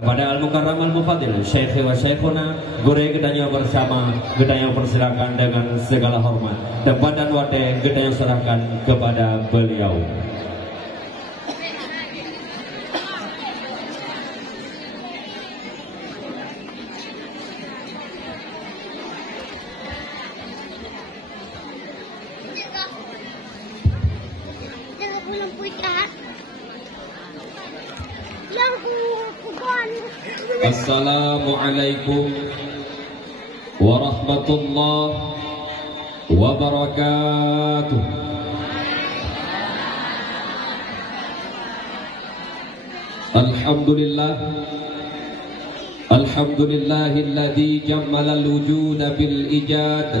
Pada Al-Mukarram Al-Mufadil Syekh wa Syekhuna Gure gedanya bersama, gedanya persilakan dengan segala hormat. Tempat dan wadah gedanya serahkan kepada beliau. Assalamualaikum warahmatullahi wabarakatuh. Alhamdulillah, alhamdulillahilladzi jammala al-wujuda bil ijad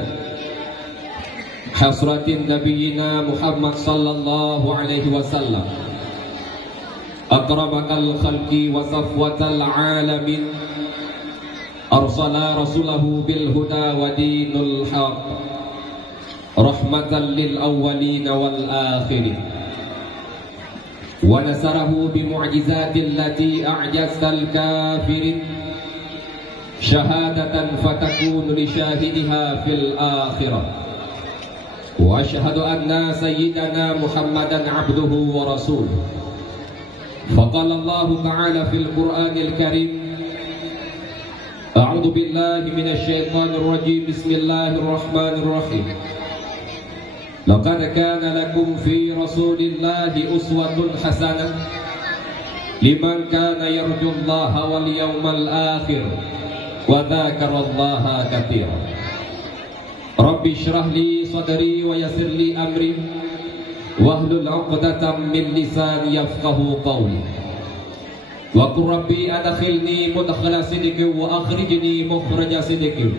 hasratin nabiyyina Muhammad sallallahu alaihi wasallam. Akramakal khalqi wa safwatal alamin, arsala rasulahu bil huda wa dinul haq, rahmatan lil awwalin wal akhirin, wa nasarahu bi mu'jizatil lati a'jazal kafirin, syahadatan fatakunu li syahidiha fil akhirah. Wa asyhadu anna sayyidana Muhammadan abduhu wa rasuluh. فقال الله تعالى في القرآن الكريم: أعوذ بالله من الشيطان الرجيم بسم الله الرحمن الرحيم لقد كان لكم في رسول الله أسوة حسنة لمن كان يرجو الله واليوم الآخر وذكر الله كثيرا رب اشرح لي صدري ويسر لي أمري wahlul 'uqdatam min lisani yafqahu qawli wa qur rabbi adkhilni mudkhala sidqin wa akhrijni mukhraja sidqin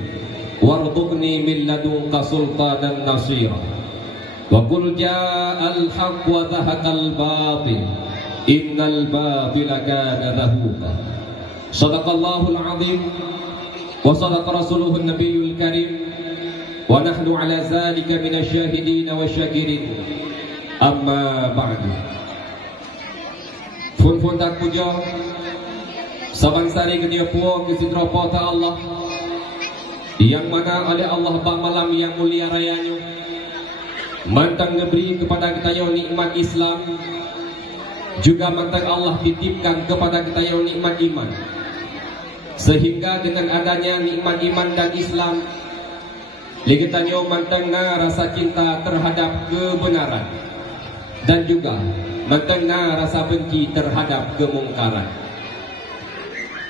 warzuqni min ladunka sultanan nasira wa qul ja'al haqq wa dhahaqal batil innal batila kana zahuqa. Shadaqallahul 'azim wa shadaqa rasuluhun nabiyyul karim wa nahnu 'ala dzalika minasyahidin wasyakirin. Amma ba'du. Fun tak puja sabangsari kedia puang ke sidropo ta Allah, yang mana oleh Allah bak malam yang mulia rayanya mantang ngeberi kepada kita yang nikmat Islam, juga mantang Allah titipkan kepada kita yang nikmat iman, sehingga dengan adanya nikmat iman dan Islam kita yang mantang rasa cinta terhadap kebenaran, dan juga mengenal rasa benci terhadap kemungkaran.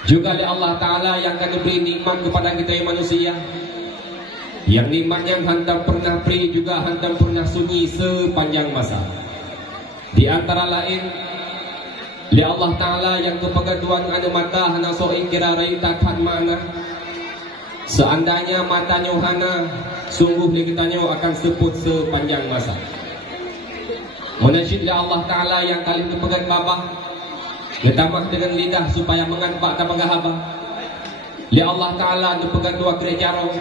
Juga oleh Allah Ta'ala yang akan memberi nikmat kepada kita yang manusia, yang nikmat yang hantam pernah beri juga hantam pernah sunyi sepanjang masa. Di antara lain oleh Allah Ta'ala yang kepegaduan ada mata hana so'ing kira rai takkan mana. Seandainya matanya hana, sungguh kita akan sebut sepanjang masa. Munasyid li Allah Ta'ala yang kali berpegang babah, ditambah dengan lidah supaya menganpak dan menggahaba. Li Allah Ta'ala berpegang dua kiri jaro,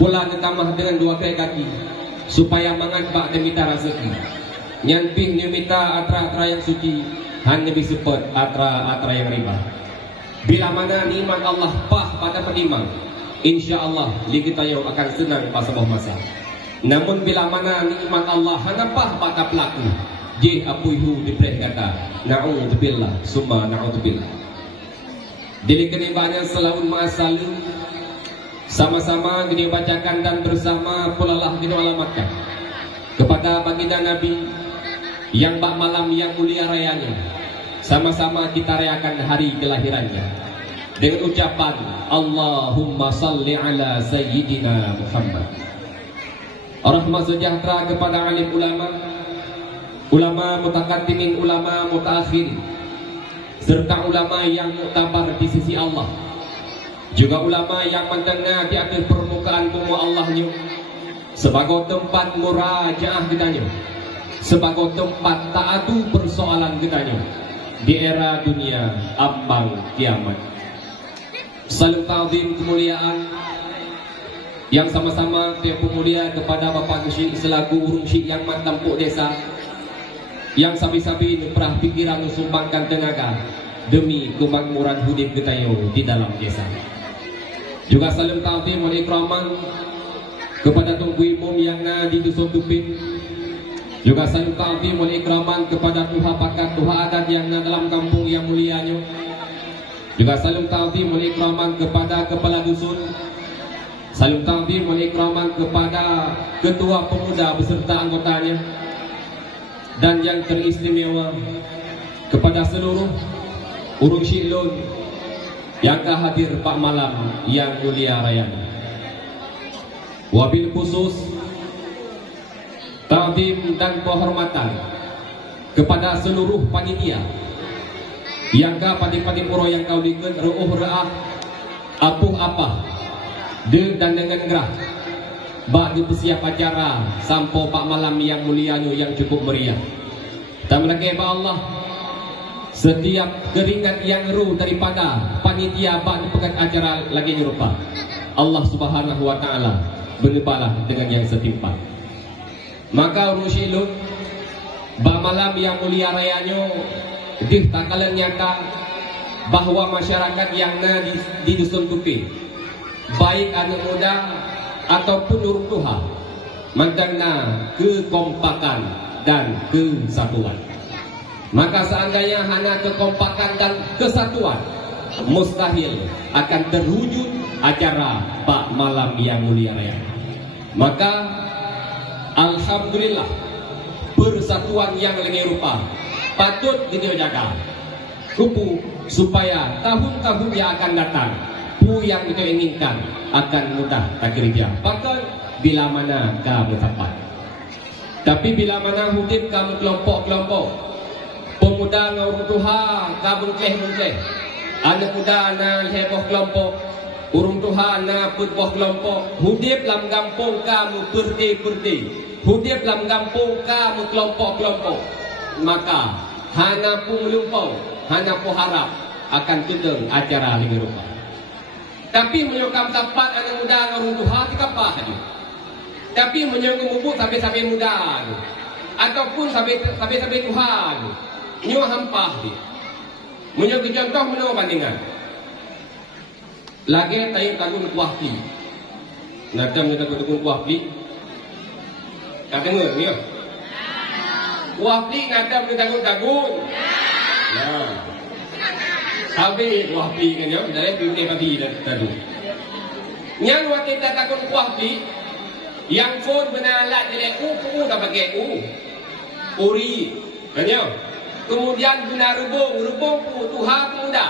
pula ditambah dengan dua kiri kaki, supaya menganpak dan minta rezeki. Nyanpih ni minta atra-atra yang suci, hanya disebut atra-atra yang riba. Bila mana nikmat Allah pah pada penimang, insya Allah li kita yang akan senang pas sebuah masa. Namun bila mana nikmat Allah hanapah pada pelaku, je apuihu dipreh kata na'udzubillah summa na'udzubillah. Dili kini banyak selaun ma'asalu, sama-sama kini bacakan dan bersama pulalah kini alamatkan kepada baginda Nabi yang bak malam yang mulia rayanya, sama-sama kita rayakan hari kelahirannya dengan ucapan Allahumma salli ala sayyidina Muhammad. Rahmat sejahtera kepada alim ulama, ulama mutakaddimin, ulama mutaakhirin, serta ulama yang muktabar di sisi Allah, juga ulama yang mendengar di atas permukaan bumi Allahnya, sebagai tempat murajaah kitanya, sebagai tempat taatu persoalan kitanya di era dunia ambang kiamat. Salam ta'zim kemuliaan yang sama-sama tiap mulia kepada Bapak Syekh selaku urung syekh yang mantampuk desa, yang sabi-sabi perah pikiran sumbangkan tenaga demi kemakmuran hidup kita di dalam desa. Juga salam ta'zim wal ikraman kepada Tunku Imam yang di Dusun Tupin. Juga salam ta'zim wal ikraman kepada tuha pakat, tuha adat yang dalam kampung yang mulianya. Juga salam ta'zim wal ikraman kepada kepala dusun. Salam ta'zim wal ikraman kepada ketua pemuda beserta anggotanya. Dan yang teristimewa kepada seluruh urung Syilun yang hadir Pak malam yang mulia raya. Wabil khusus ta'zim dan penghormatan kepada seluruh panitia yang padi-padi puro yang kau diken ru'uh ra'ah apuh apa de dan dengan gerah bak di persiap acara sampo Pak malam yang mulia yang cukup meriah. Dan lagi Allah setiap keringat yang ru daripada panitia bak di pekan acara lagi nyerupa Allah Subhanahu wa ta'ala bernebalah dengan yang setimpal. Maka Rusyilun bak malam yang mulia rayanya dih takalan nyata bahwa masyarakat yang di Dusun Tupin baik anak muda ataupun urung tuha mandangna kekompakan dan kesatuan. Maka seandainya hanya kekompakan dan kesatuan, mustahil akan terwujud acara Pak malam yang mulia raya. Maka alhamdulillah persatuan yang lagi rupa patut kita jaga kupu supaya tahun-tahun yang akan datang pu yang kita inginkan akan mudah tak kerja. Bahkan bila mana kamu tepat. Tapi bila mana hudib kamu kelompok-kelompok pemuda ngau Tuhan kabun kleh anak muda na heboh kelompok urung Tuhan na putboh kelompok hudib lam gampung kamu perti hudib lam gampung kamu kelompok maka hana pun melumpau hana pun harap akan tudeng acara lagi rupa. Tapi menyokam tempat anak muda ngau Tuhan tikapah tadi. Tapi menyokam bubuk sampai muda ataupun sampai Tuhan nyo hampah di menyo contoh menyo bandingan lagi tayo tagun kuah pi nadam kita tagun kuah pi kata ngur ni kuah pi nadam kita tagun nah habis kuah pi kan yo dari pi pagi tadi yang waktu kita tagun kuah pi yang phone benalat jadi u dah pakai uri kan yo. Kemudian guna rubung tuha muda,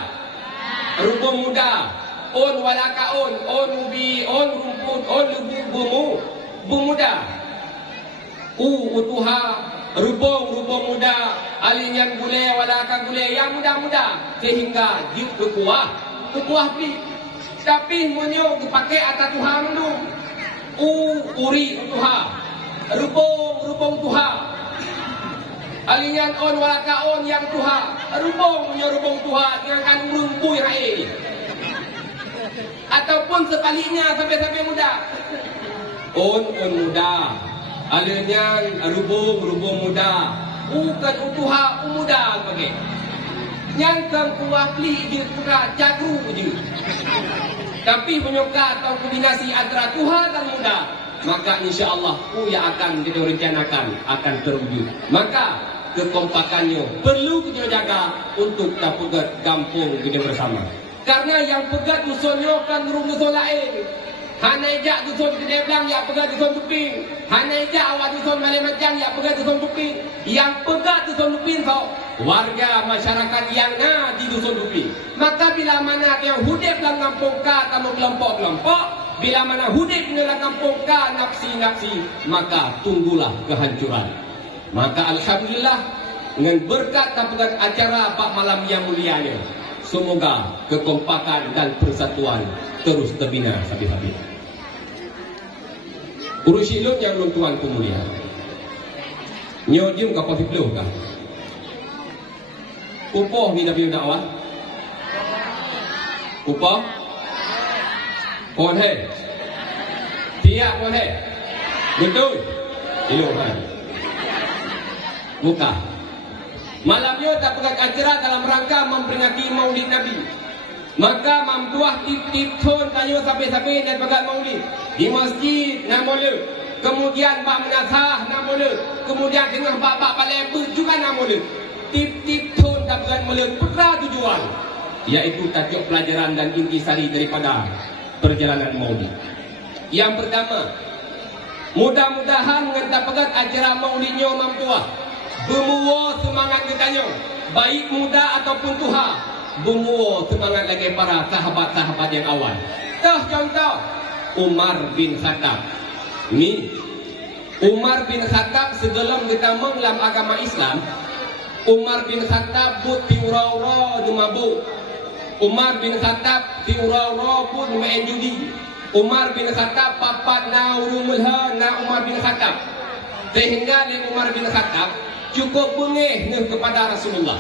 rubung muda, on walaka on ubi, on rumput, on bumu muda, tuha rubung muda, alinyan gule walaka gule yang muda sehingga diuk kekuah pi. Tapi menyo dipakai atas tuha mendung, uri tuha, rubung tuha. Alinyan on walaka on yang tuha rubung tuha yang kan rumpu yang air ataupun sebaliknya sampai muda on muda alinyan rubung muda bukan tuha muda pakai yang kan kuapli je pura jagu je tapi penyoka atau kombinasi antara tuha dan muda maka insya-Allah yang akan kita rencanakan akan terwujud. Maka kekompakannya perlu kita jaga untuk tak pegat kampung kita bersama. Karena yang pegat dusunnya kan urung dusun lain. Hanya ejak dusun kita bilang yang pegat dusun Tupin. Hanya ejak awak dusun Malai Majang yang pegat dusun Tupin. Yang pegat dusun Tupin kau warga masyarakat yang di dusun Tupin. Maka bila mana yang hudib dalam kampung ka kamu kelompok-kelompok, bila mana hudib dalam kampung ka nafsi-nafsi, maka tunggulah kehancuran. Maka alhamdulillah dengan berkat tapukan acara Pak malam yang mulianya, semoga kekompakan dan persatuan terus terbina habis-habis. Urusilun yang nontuan kemuliaan nyodium kapal fitluh kah? Upoh ni Nabi dakwah? Upoh? Kon hai? Tiap kon hai? Betul? Iluhan. Buka. Malamnya tak pegang acara dalam rangka memperingati Maulid Nabi. Maka mamtuah tip-tip thon kayu sampai-sampai dan pegang Maulid di masjid nak mula. Kemudian bak menasah nak mula. Kemudian tengah bak balai juga nak mula. Tip-tip thon tak pegang mula putra tujuan, iaitu tajuk pelajaran dan intisari daripada perjalanan Maulid. Yang pertama, mudah-mudahan dengan tak pegang acara Maulidnya mamtuah bermuat semangat katanya, baik muda ataupun tua, bermuat semangat lagi para sahabat-sahabat yang awal. Contoh Umar bin Khattab. Ni Umar bin Khattab sebelum kita dalam agama Islam, Umar bin Khattab pun tiura-ura di mabuk. Umar bin Khattab tiura-ura pun main judi. Umar bin Khattab papat na urumulha na Umar bin Khattab. Sehingga Umar bin Khattab cukup bengih kepada Rasulullah.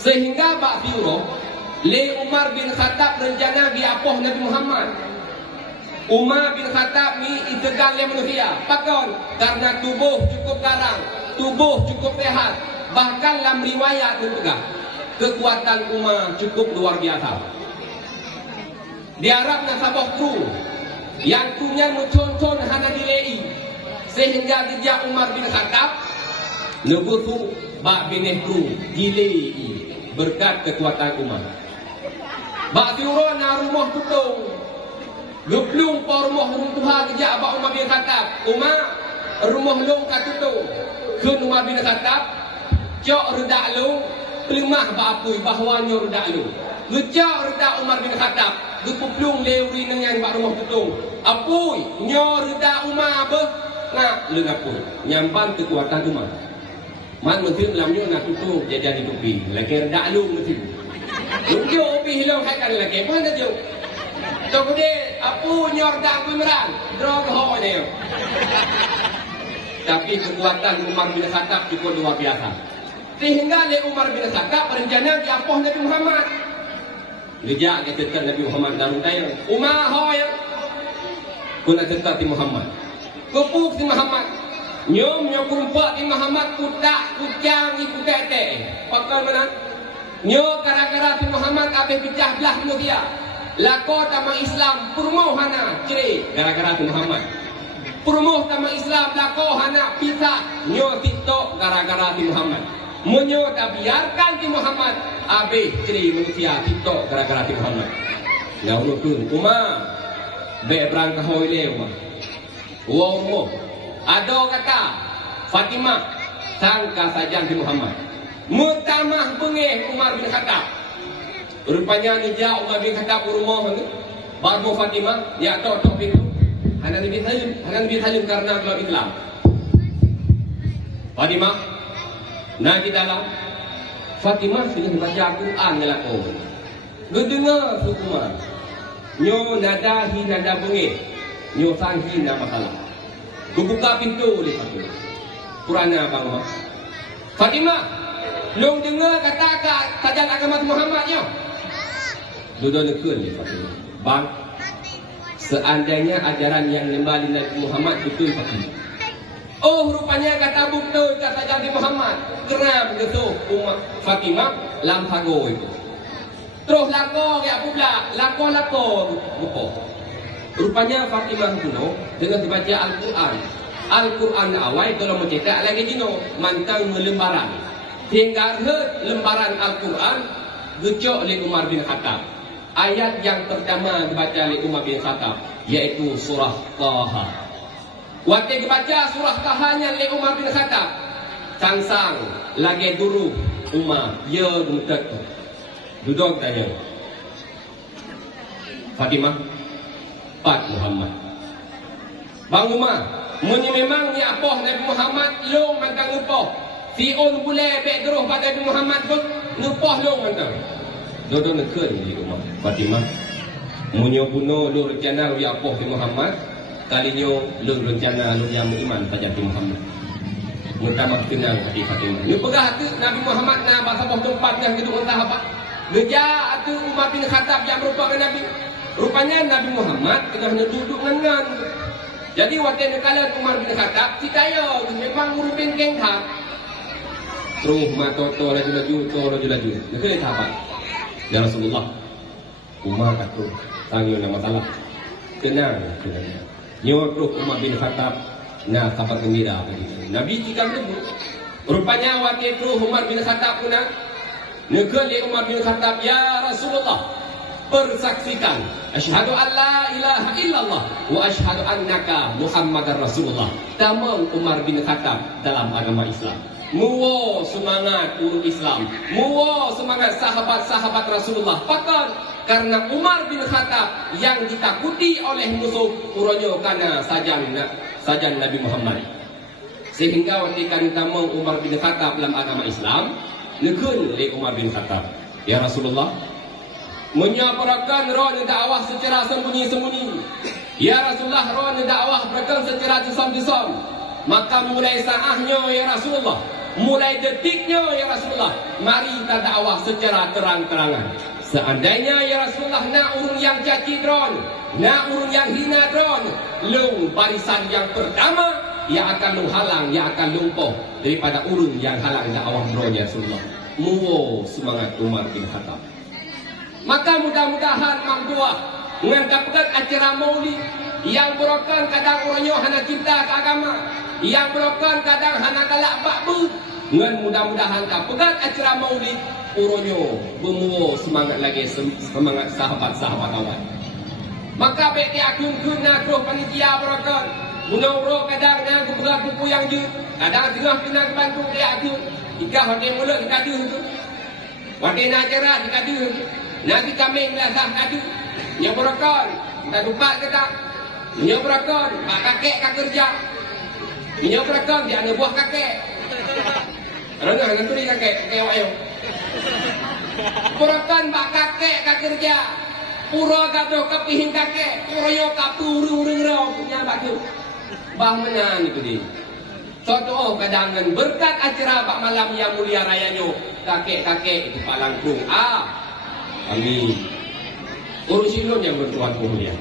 Sehingga Pak Fiuro Umar bin Khattab rencana diapoh Nabi Muhammad. Umar bin Khattab ni itegan manusia. Pakon karena tubuh cukup garang, tubuh cukup sehat. Bahkan dalam riwayat juga kekuatan Umar cukup luar biasa. Diharap nasabah kru yang punya mencontoh hana dilei. Sehingga sejak Umar bin Khattab Nubutu bak bineh kru dilei berkat kekuatan Umar. Bak tiura na rumah tutung. Luplung pa rumah runtuha kejak bak Umar bin Khattab. Umar rumah long ka tutung. Kun Umar bin Khattab cok redak long pelimah bak apui bahwanya redak long. Ngecak redak Umar bin Khattab gepuplung leuri dengan bak rumah tutung. Apui nyo redak Umar beh nak leung apui. Nyampan kekuatan Umar. Man menteri melamnya nak tutup jajan di topi. Lagi rendak lu menteri. Lungkio opi hilang kaitan lagi. Mana tu? Tunggu dia. Apu nyor dak pemeran. Draw ke hawa dia. Tapi kekuatan Umar bin Khattab cukup luar biasa. Sehingga Umar bin Khattab berencana diapoh Nabi Muhammad. Lejak dia tetap Nabi Muhammad dalam tayang. Umar hawa. Kuna tetap di Muhammad. Kepuk si Muhammad. Nyom kurumpak di Muhammad kutak kucang di kutak teh. Pakal mana? Nyo gara-gara di Muhammad habis pecah belah manusia. Lako tama Islam purmoh hana ciri gara-gara di Muhammad. Purmoh tama Islam lako hana pisah. Nyo TikTok gara-gara di Muhammad. Menyo tak biarkan di Muhammad habis ciri manusia TikTok gara-gara di Muhammad. Ya Allah pun Umar be berangkat hoile Umar. Wow. Ada kata Fatimah sangka saja di Muhammad. Mutamah bengih Umar bin Khattab. Rupanya ni dia Umar bin Khattab rumah tu. Baru Fatimah ya tok pintu. Hanan bin Salim karena kalau Islam. Fatimah nak di dalam. Fatimah sudah baca Al-Quran ngelako. Gedengar Umar. Nyo nadahi nada bengih. Nyo sanghi na masalah. Buka pintu oleh Fatimah. Quran abang Umar. Fatimah, long dengar kata tajam agama Muhammadnya. Duduk nekun ni Fatimah. Bang, seandainya ajaran yang lembali Nabi Muhammad betul Fatimah. Oh, rupanya kata betul kata tajam Muhammad. Geram gesuh umat Fatimah lampago itu. Terus lako ya pula, lako buko. Rupanya Fatimah kuno dengan dibaca Al-Quran. Al-Quran awal kalau mencetak lagi dino mantang lembaran. Hingga lembaran Al-Quran gecok oleh Umar bin Khattab. Ayat yang pertama dibaca oleh Umar bin Khattab yaitu surah Taha. Waktu dibaca surah Tahanya oleh Umar bin Khattab, sangsang lagi guru Umar ya mutat. Duduk tanya. Fatimah Pat Muhammad. Bang Umar, munyi memang ni apoh Nabi Muhammad long mantang upoh. Si on boleh bek geruh pada Nabi Muhammad pun upoh long mantang. Dodo nekun di rumah Fatimah. Munyi bunuh lu rencana wi apoh Nabi Muhammad, kalinya lu rencana lu yang iman pada Nabi Muhammad. Mutamak kenal hati Fatimah. Lu pegah hati Nabi Muhammad na bahasa boh tempat yang hidup entah apa. Geja atu Umar bin Khattab yang merupakan Nabi. Rupanya Nabi Muhammad tengah duduk dengan. Jadi waktu nekalan Umar bin Khattab, si tayo memang ngurupin gengkak. Terus matoto laju. Nak kena apa? Ya Rasulullah. Umar kata, tanya nama masalah. Tenang. Nyoto Umar bin Khattab. Nah, kabar gembira begitu. Nabi cikam tu. Rupanya waktu itu Umar bin Khattab pun negeri Umar bin Khattab, ya Rasulullah, persaksikan asyhadu an la ilaha illallah wa asyhadu annaka Muhammadar Rasulullah. Tamang Umar bin Khattab dalam agama Islam. Muwa semangat urut Islam. Muwa semangat sahabat-sahabat Rasulullah. Bahkan karena Umar bin Khattab yang ditakuti oleh musuh urunyo karena sajan Nabi Muhammad. Sehingga ketika tamang Umar bin Khattab dalam agama Islam, nekun oleh Umar bin Khattab, ya Rasulullah, menyaparakan roh dakwah secara sembunyi-sembunyi. Ya Rasulullah, roh dakwah berkan secara disam-disam. Maka mulai saahnya ya Rasulullah, mulai detiknya ya Rasulullah, mari kita dakwah secara terang-terangan. Seandainya ya Rasulullah nak urun yang caci drone, nak urun yang hina drone, lung barisan yang pertama yang akan menghalang, yang akan lumpuh daripada urun yang halang dakwah drone ya Rasulullah. Muwo semangat Umar bin Khattab. Maka mudah-mudahan Mang Tua mengadakan acara maulid yang berokan kadang orangnya hana cinta ke agama, yang berokan kadang hana galak bakbu. Dengan mudah-mudahan kapegat acara maulid uronyo bermuo semangat lagi, semangat sahabat-sahabat awal. Maka baik dia agung guna terus panitia berokan. Munau kadang dengan kupu-kupu yang je, kadang tengah kena bantu dia agung. Ikah wakil mulut dikadu tu, wakil nak acara dikadu tu. Nasi kambing belasah kadu. Nya berokan, kita dupat ke tak? Nya berokan, pak kakek kak kerja. Nya berokan dia ada buah kakek. Rana ngantu ni kakek wayo. Berokan pak kakek kak kerja. Pura kado kepihin kakek, pura kapuru rengrau punya batu. Bah menang itu dia. Suatu kadangan berkat acara Pak Malam yang mulia rayanya, kakek-kakek itu palangkung. Amin. Urusin yang bertuan mulia.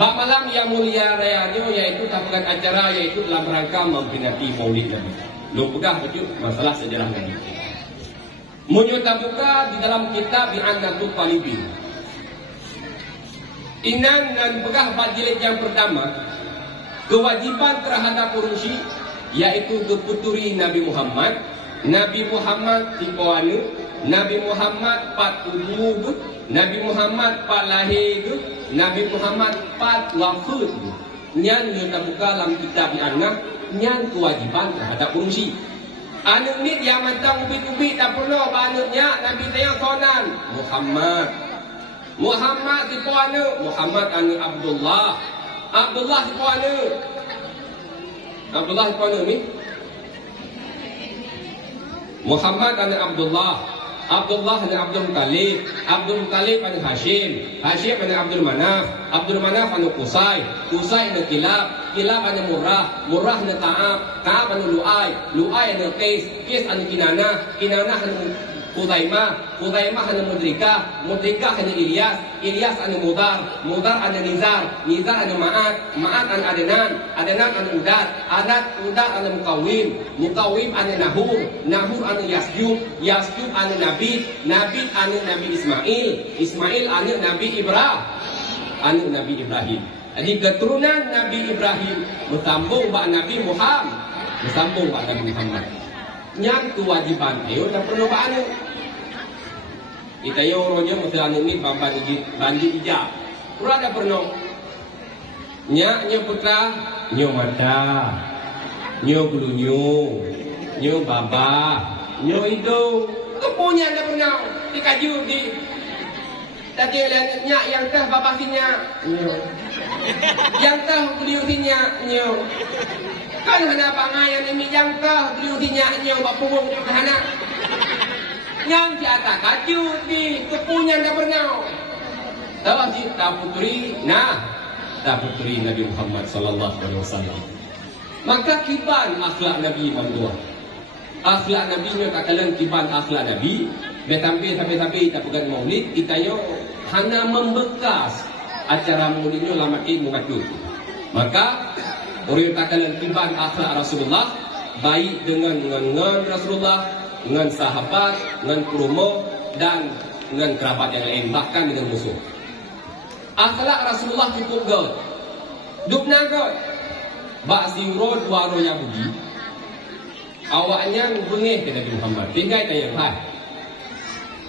Pak Malam yang mulia rayanya yaitu tabukan acara yaitu dalam rangka memperingati Maulid Nabi. Lo pegah betul masalah sejarah Nabi. Munyo tabuka di dalam kitab Bi'anatul Talibin. Inan dan pegah jilid yang pertama, kewajiban terhadap urusi yaitu keputuri Nabi Muhammad. Nabi Muhammad tipuanu, Nabi Muhammad pat umur, Nabi Muhammad pat lahir, Nabi Muhammad pat wafat. Nyan kita buka dalam kitab anak, nyan kewajiban terhadap urusi. Anu ni yang macam ubi-ubi tak perlu banutnya Nabi tayang sonan Muhammad tipuanu, Muhammad anu Abdullah tipuanu. Abdullah tipuanu ni Muhammad anu Abdullah anu Abdul Muttalib anu Hashim anu Abdul Manaf anu Qusay anu Kilab anu Murrah anu Ka'ab anu Lu'ay anu Qais anu Kinanah anu Hudaimah anu Mudrikah anu Ilyas anu Mudar anu Nizar anu Ma'at anu Adnan anu Udat anu Mukawim anu Nahur anu Yasyub anu Nabi anu Nabi Ismail anu Nabi Ibrahim. Jadi keturunan Nabi Ibrahim bersambung pak Nabi Muhammad. Yang kewajiban ayo tak perlu pak anu. Kita yo rojo masalah ini banjir ijab. Kurang ada perlu. Nya putra, nyo mata, nyo gulunyo, nyo baba, nyo itu. Kepunya ada pernah dikaju di. Tadi nya yang teh babasinya, nyo. Yang teh gulunyo nyo. Kan hana pangayan ini yang teh gulunyo nyo bapung hana. Yang di atas kaju di kepunya anda pernah. Tahu sih tak putri Nabi Muhammad Sallallahu Alaihi Wasallam. Maka kiban akhlak Nabi mandua. Akhlak Nabi nya kakalan kiban akhlak Nabi. Sampai tak pegang maulid kita yo hanya membekas acara maulidnya lama ini mengadu. Maka orang kakalan kiban akhlak Rasulullah baik dengan Rasulullah, dengan sahabat, dengan keluarga dan dengan kerabat yang lain, bahkan dengan musuh. Akhlak Rasulullah cukup god. Dupna god. Bak siurod waro Yahudi. Awaknya bengih ke Nabi Muhammad. Tinggal tanya hai.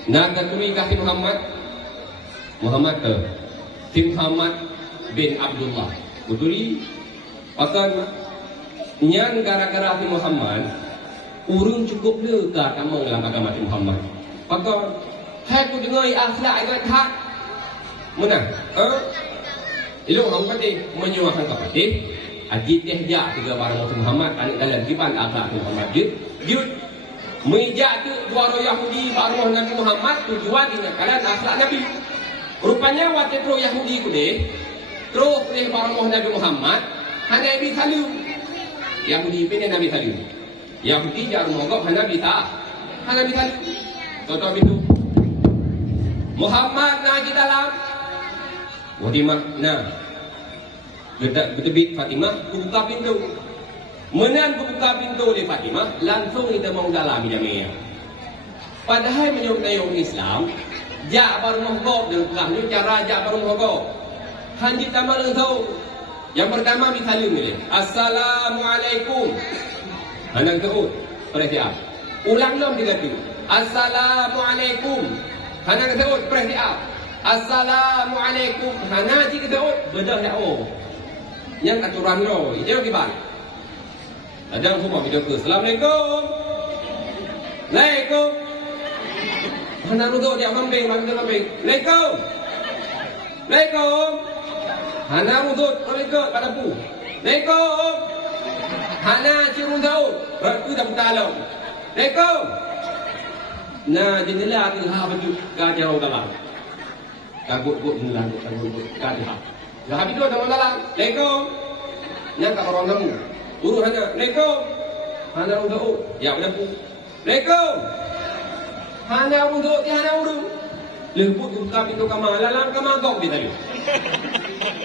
Nak ketui kasih Muhammad ke Muhammad bin Abdullah. Betul? Akan nyan gara-gara Muhammad urun cukup le ke kamu dalam agama Muhammad. Akan hai ku dengar akhlak agak hak. Mana? Ilo orang pati menyuahkan kapati. Ajit tehja tiga barang Muhammad anak dalam kipan akhlak Muhammad. Jut Mijak tu juara Yahudi baruh Nabi Muhammad tujuan dengan kalian akhlak Nabi. Rupanya waktu terus Yahudi ku deh, terus oleh baruh Nabi Muhammad, hanya Nabi Salim. Yahudi pilih Nabi Salim. Yahudi jangan mogok hanya bisa, hanya Nabi Salim. Contoh itu. Muhammad naji dalam. Fatimah, nah, berbit Fatimah buka pintu. Menan buka pintu oleh Fatimah, langsung kita mau dalam jamiah. Padahal menyokong Islam, jak baru menghogok dengan cara jak baru menghogok. Hanji tamal tahu. Yang pertama misalnya ni, Assalamualaikum. Anak teut, perhatian. Ulang nom tiga tu. Assalamualaikum. Anak teut, perhatian. Assalamualaikum. Hana jika teut, bedah ya oh. Yang aturan lo, itu gimana? Ada semua video ke Assalamualaikum. Waalaikumsalam. Mana ruduk dia kambing, mana kambing. Waalaikum. Waalaikum. Hana ruduk, waalaikum pada pu. Waalaikum. Hana cirun tahu, berku dah bertalam. Waalaikum. Nah, jendela tu ha baju gajah dalam. Kagut-gut jendela, kagut-gut gajah. Dah habis tu dalam dalam. Waalaikum. Yang kat orang kamu. Urus hanya, Assalamualaikum. Hana urus, ya pada pu. Assalamualaikum. Hana urus, dia hana urus. Lembut buka pintu kamar, lalang kamar gok dia tadi.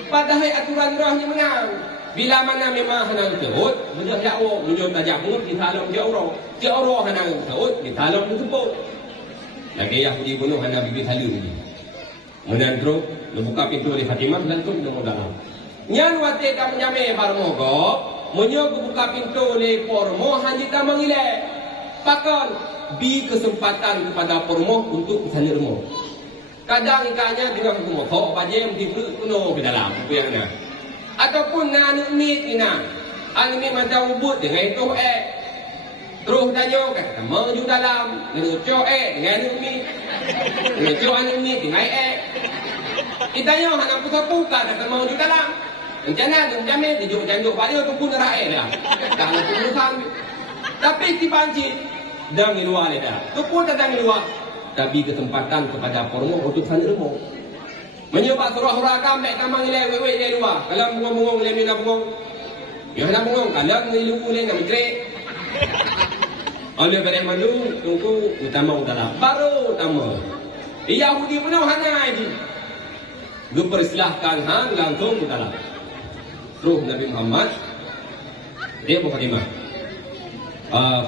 Padahal aturan rahnya menang. Bila mana memang hana urus, benda jauh, menjauh tajam mulut, ditalong jauh. Jauh hana urus, ditalong tersebut. Lagi Yahudi bunuh hana bibit halu ni. Kemudian terus, membuka pintu oleh Fatimah, langsung dia mau dalam. Nyan wate kamu nyame baru mogok. Menyok buka pintu oleh pormo hanya tak mengilai. Pakan bi kesempatan kepada pormo untuk salir mo. Kadang ikannya dengan semua kau bajem tipu kuno ke dalam apa yang nak. Ataupun nak anu mit ina. Anu mit macam ubut dengan itu terus tanya kata menuju dalam ngerucuk dengan anu mit. Ngerucuk anu mit dengan Itanya hana pusa-puka kata menuju dalam. Rencana jamin dijuk-janjuk balik tu pun rakyat dah. Tak nak urusan. Tapi si panci dah di luar dah. Tu pun datang di luar. Tapi kesempatan kepada pormo untuk sana remo. Menyebab surah-surah kambek tamang ilai wek-wek dari luar. Kalau bungong-bungong ilai mina bungong. Ya nak bungong kalau ngilu ilai nak mencerik. Oleh barang malu tunggu utama dalam. Baru utama. Yahudi pun hanya ini. Dipersilahkan hang langsung dalam. Ruh Nabi Muhammad dia bukan Fatimah.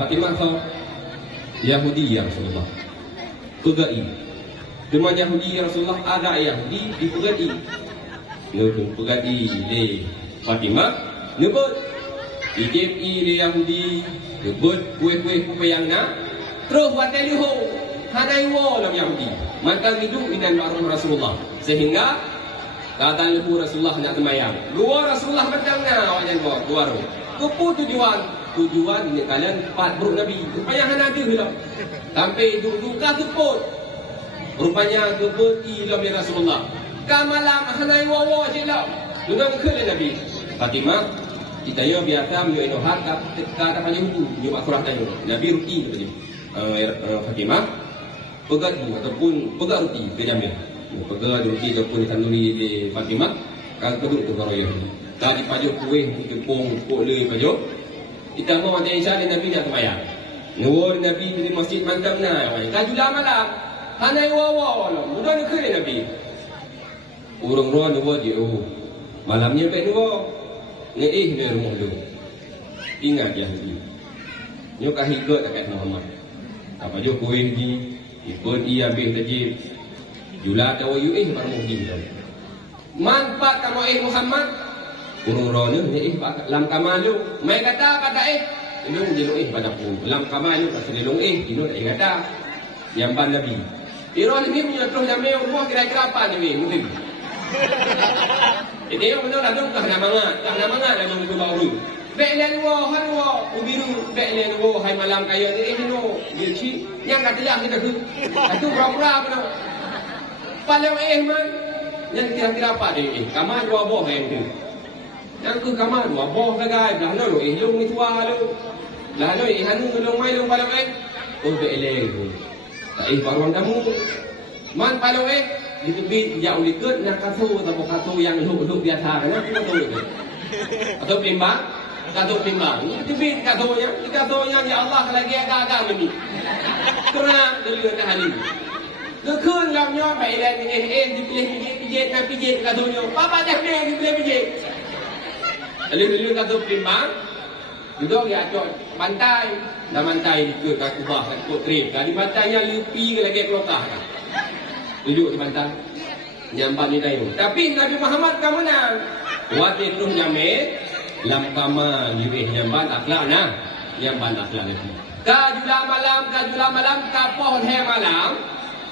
Fatimah kau Yahudi ya Rasulullah. Pegai. Cuma Yahudi ya Rasulullah ada Yahudi di pegai. Nuh pegai di Fatimah. Nebut. IKI di Yahudi. Nebut kue-kue yang nak. Terus buat teleho. Hadai wo dalam Yahudi. Maka hidup inan baru Rasulullah. Sehingga kata lebu Rasulullah nak semayang. Luar Rasulullah macam mana awak jangan luar. Kepu tujuan ini kalian empat buruk Nabi. Rupanya hana ada hilang. Sampai duka keput. Rupanya keput ilam ya Rasulullah. Kamalam hana wawa jelah. Dengan kele Nabi. Fatimah kita yo biasa menyo hak kata paling hukum yo akurah tayo. Nabi ruti tadi. Fatimah pegat ataupun pegat ruti ke jamnya. Pegawai ruti ataupun tanuri di Fatimah kalau keduk tu kalau ya. Tadi pajuk kuih tepung pole pajuk. Kita mau ada Isya di Nabi nak sembahyang. Nur Nabi di masjid mandam na. Kaju lama malam. Hanai wawa walau. Mudah nak kena Nabi. Urung ruan dua dia. Malamnya baik dua. Ni ni rumah dulu. Ingat ya Nabi. Nyo kahigot kat Muhammad. Apa jo kuih di ikut ia habis tajib. Jula tahu bar muhdi. Manfaat kamu Muhammad. Ururone ni lam kamalu. Mai kata ilung jilung pada ku. Lam kamalu kasilung ilung kata. Yang ban Nabi. Irol ni punya terus jamai rumah kira-kira apa ni mungkin. Jadi yang benar ada tak nak mangat ada yang baru. Be'len wo han wo ubiru be'len wo hai malam kaya ni no dirci yang kata lah kita tu. Itu berapa benar. Paling man yang kira-kira apa ni? Kamar dua boh yang tu. Yang tu kamar dua boh sagai dah lo ilung ni tua lo. Lah lo hanu long mai long paling oh be'len tu. Tak baruan kamu. Man paling itu bit jauh likut nak kasu atau kasu yang luk biasa kan kasu itu. Atau pimbang, kasu pimbang. Itu bit kasunya ya Allah lagi agak ni. Kurang dulu dah ni. Lekun lamnya baik ni dipilih pijit kasunya. Papa dah dipilih. Lalu kasu pimbang. Duduk dia acok bantai. Dah bantai ke kubah kat trip. Di bantainya lupi lagi kelotah. Duduk di bantai. Nyampan ni dah. Tapi Nabi Muhammad kamu nak waktu itu nyamit lam kama yuih nyampan akhlak nah. Nyampan akhlak itu. Kajula malam kapoh he malam.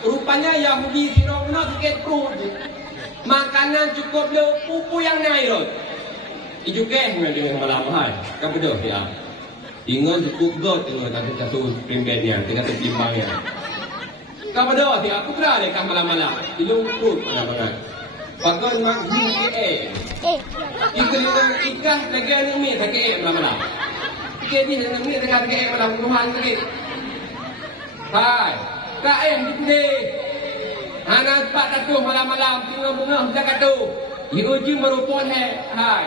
Rupanya Yahudi sirokno sikit perut. Makanan cukup le pupu yang naik. Ijuke dengan malam hai. Kamu dah ya. Ingat cukup god dengan tadi kasus primbetnya, tidak tertimbangnya. Kamu dah ya. Aku kira lekah malam-malam. Ilung perut malam-malam. Pakai mak hingga Ikan lagi ni tak malam-malam. Ikan ni ni tak malam Tuhan sikit. Hai. KM di Hana 400 malam-malam tinggal bunga jaga tu. Iuji merupon hai. Hai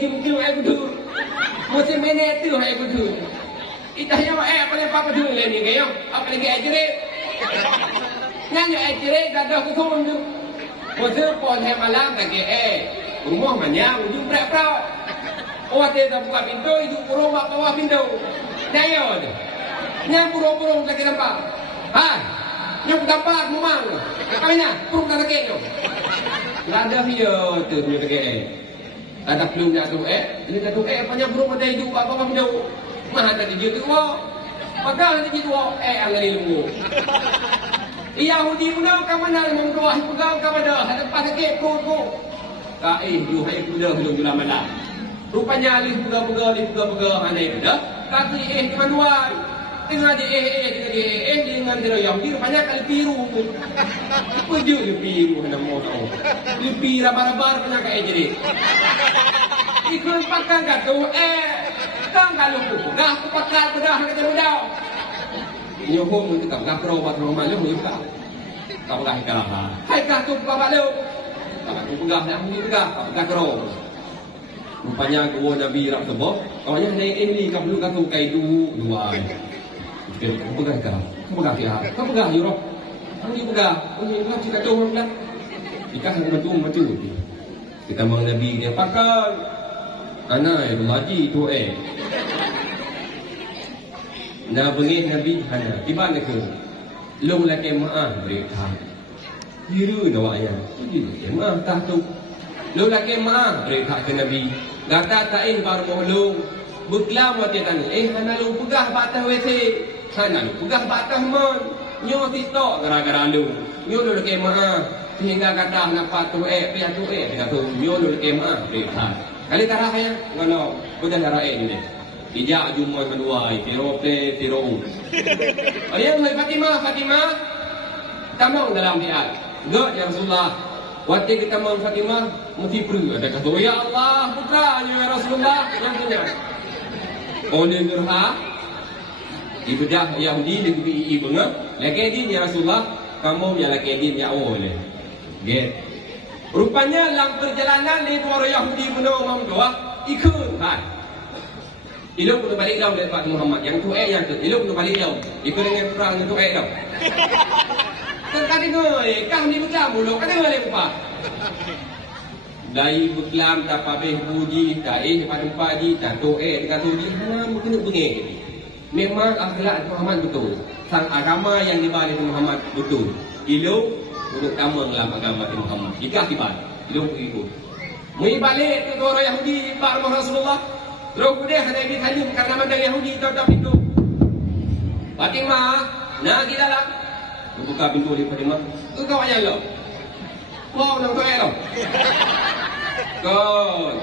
jum ai betul. Macam mana tu hai betul. Itahnya apa lepas betul ni kayo. Apa lagi ajret. Nyanyi ajret dah kusum tu. Macam pon hai malam tak rumah mana ujung berapa. Oh ada buka pintu itu rumah bawah pintu. Dayo. Nyang burung-burung tak nampak. Hai. Nyang dapat memang. Apanya? Burung tak kek tu. Lada dia tu punya kek. Ada pelung nak tu ini tu banyak burung ada hidup apa pintu. Mah ada dia tu. Maka dia tu alai lungu. Yahudi pula ke mana mengdoah pegang ke mana ada pas kek ko. You hai pula belum jula malam. Rupanya alih pega mana itu dah. Tapi manual. Tengah dengan dia Yahudi rupanya kali biru. Apa dia biru hendak mau tahu. Dia biru rabar-rabar punya kayak jadi. Ikut pakai kata kang kalau pegah aku pakai pedah kata mudah. Yo hom itu tak gakro buat rumah lu buka. Kau dah kalah. Hai kah tu bapak lu. Tak pegah nak pegah gakro. Rupanya gua Nabi rak sebab awaknya ini kau perlu kata kai dua. Kau pegang kau. Kau pegang dia. Kau pegang you roh. Kau ni pegang. Kau ni pegang cakap tu orang dah. Ikan yang macam kita mang Nabi dia pakai. Ana lagi tu Na bengih Nabi hana. Tiba nak ke. Long laki maaf mereka. Yiru nawa ayah. Maaf tak tu. Long laki maaf mereka ke Nabi. Gata tain baru mohong. Beklam waktu tani. Hana lu pegah batas WC. Hana lu pegah batas mon. Nyo titok gara-gara lu. Nyo lu laki maaf. Sehingga kata nak patuh pihak tu kata nyo lu laki maaf mereka. Kali tarah ya, ngono, bukan darah ini. Ijak jumlah kedua, tirope. Ayat Fatimah, tamang dalam ayat. Enggak ya Rasulullah. Waktu kita mau Fatimah, mesti perlu ada kata ya Allah, putra ya Rasulullah yang punya. Oleh nurha, ibadah Yahudi di bunga, lagi din ya Rasulullah, kamu ya lagi din ya oleh. Get. Rupanya dalam perjalanan ni orang Yahudi menolak doa ikut kan. Ilok pun balik daun daripada Muhammad yang tu yang tu ilok pun balik daun ikut dengan perang tu daun. Kan kata ngoi kang ni beklam mulu kata ngoi lepa. Dari beklam tak pabeh puji dai pada pagi tak tu dengan tu di hana mungkin bengeng. Memang akhlak Muhammad betul. Sang agama yang dibalik Muhammad betul. Ilu untuk kamu dalam agama Muhammad. Jika kibat, ilu ikut. Mui balik tu orang Yahudi bar Rasulullah. Terus dia hendak ditanya karena mandang Yahudi tutup pintu. Fatimah, nak di dalam. Buka pintu di Fatimah. Tu kau aja lo. Kau nak tu lo. Kau.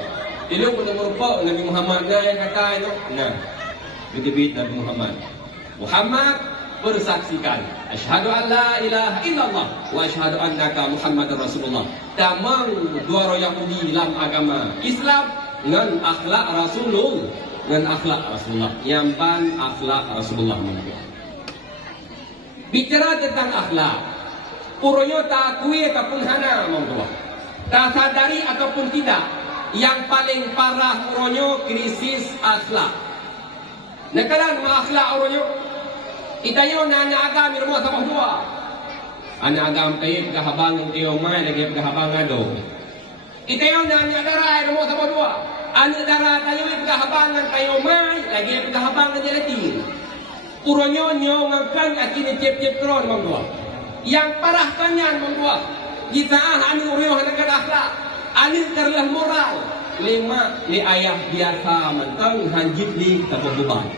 Ilu pun merupakan Nabi Muhammad yang kata itu. Nah. Begitu Nabi Muhammad. Muhammad bersaksikan asyhadu an la ilaha illallah wa asyhadu annaka Muhammadar Rasulullah. Tamang dua orang Yahudi dalam agama Islam dengan akhlak Rasulullah, dengan akhlak Rasulullah. Nyampan akhlak Rasulullah. Bicara tentang akhlak, uronyo tak akui ataupun hana mampu. Tak sadari ataupun tidak, yang paling parah uronyo krisis akhlak. Nakalan mga akhlak uronyo. Itayo na agam irmo sa pagdua. Ana agam tayo pagkahabang ng tiyo may lagi pagkahabang ado. Itayo na dara irmo sa pagdua. Ana dara tayo pagkahabang ng tayo may lagi pagkahabang ng jelatin. Uronyo nyo ngangkan at kinecep-cep kron mga. Yang parah kanyan mga. Gitaan ani uronyo hanakan akhlak. Ani karlah moral. Lima ni ayah biasa mentang hanjit di tabuban.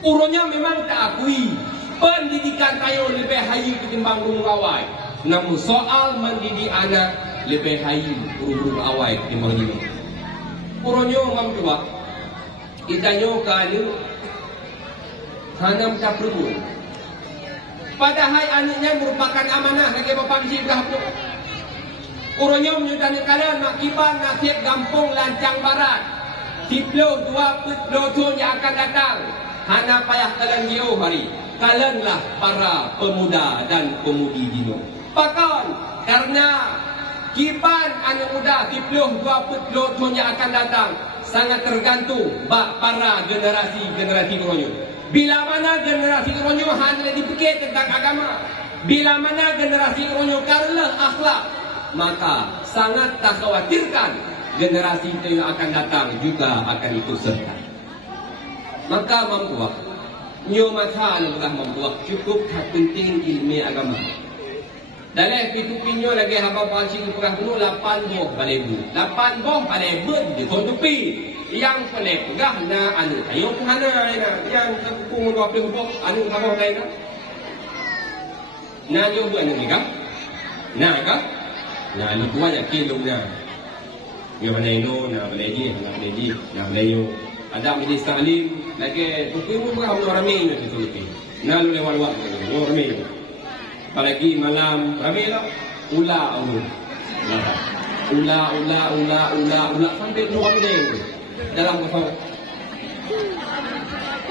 Uronnya memang tak akui pendidikan tayo lebih hayu ketimbang guru awai. Namun soal mendidik anak lebih hayu guru awai ketimbang ini. Uronnya memang tua. Itanyo kanu hanam tak perlu. Padahal anaknya merupakan amanah lagi bapak bisi berapa. Uronyo menyudahi kalian nak kiban nasib gampung lancang barat. 10 20 tahun yang akan datang. Hana payah kalian jauh hari. Kalianlah para pemuda dan pemudi dino. Bahkan karena kiban anak muda 10 20 tahun yang akan datang sangat tergantung para generasi uronyo. Bila mana generasi uronyo hanya dipikir tentang agama. Bila mana generasi uronyo karena akhlak, maka sangat tak khawatirkan generasi itu yang akan datang juga akan ikut serta. Maka membuat nyomata adalah membuat cukup tak penting ilmu agama. Dalam pintu-pintu lagi hamba pancing perah dulu 8 boh balebu. 8 boh balebu di tutupi. Yang paling pegah na anu ayo hana yang kepung 20 boh anu kamu lain. Na yo bu anu nikah. Na ka? Nah, ini kuat ya kilo na. Dia mana ino, na belaji, na belajo. Ada majlis taklim, lagi tujuh pun berapa ramai itu tujuh. Na lu lewat ramai. Apalagi malam ramai lah. Ula sampai 2 jam dalam kosong.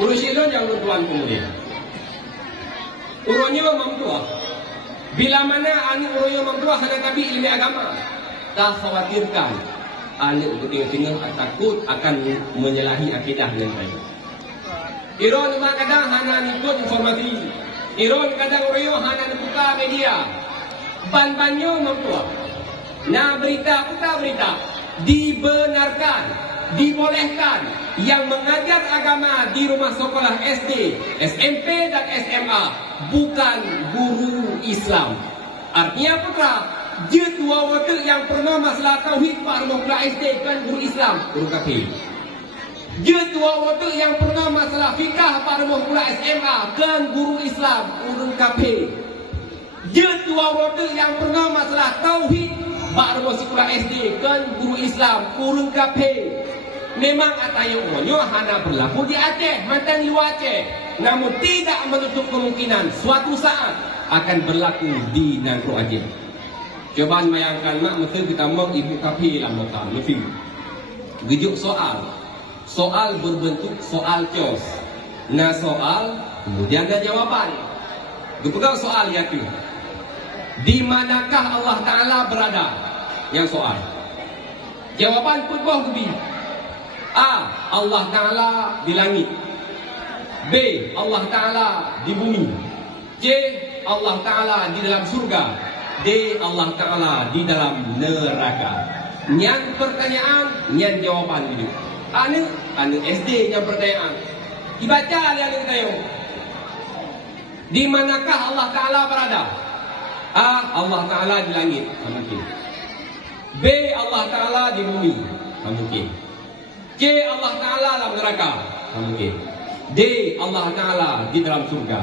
Urusin yang tuan kemudian. Uronyo mamtua. Bila mana anak uronyo mamtua hendak kabi ilmu agama, tak khawatirkan anak tengah-tengah takut akan menyalahi akidah dan lain. Iron kadang hana ikut informasi. Iron kadang uronyo hana buka media. Ban-banyo mamtua. Nah berita dibenarkan, dibolehkan yang mengajar agama di rumah sekolah SD, SMP dan SMA bukan guru Islam. Artinya apa? Dua waktu yang pernah masalah tauhid Pak Rumah SD kan guru Islam, guru kafir. Dua waktu yang pernah masalah fikah Pak Rumah SMA kan guru Islam, guru kafir. Dua waktu yang pernah masalah tauhid Pak Rumah Sekolah SD kan guru Islam, guru kafir. Memang atayunyo hana berlaku di Aceh, mantan luar Aceh. Namun tidak menutup kemungkinan suatu saat akan berlaku di Nangro Aceh. Coba bayangkan mak mesti kita mau ibu kapi lah muka mesti. Gejuk soal berbentuk soal kios. Nah soal kemudian ada jawaban. Gepegang soal ya tu. Di manakah Allah Taala berada? Yang soal. Jawaban pun boh lebih. A. Allah Ta'ala di langit. B. Allah Ta'ala di bumi. C. Allah Ta'ala di dalam surga. D. Allah Ta'ala di dalam neraka. Nyan pertanyaan, nyan jawaban gitu. Anu SD yang pertanyaan. Dibaca lihat tayo. Di manakah Allah Ta'ala berada? A. Allah Ta'ala di langit. Tak mungkin. B. Allah Ta'ala di bumi. Tak mungkin. C. Allah Ta'ala dalam neraka. Tak mungkin. D. Allah Ta'ala di dalam surga.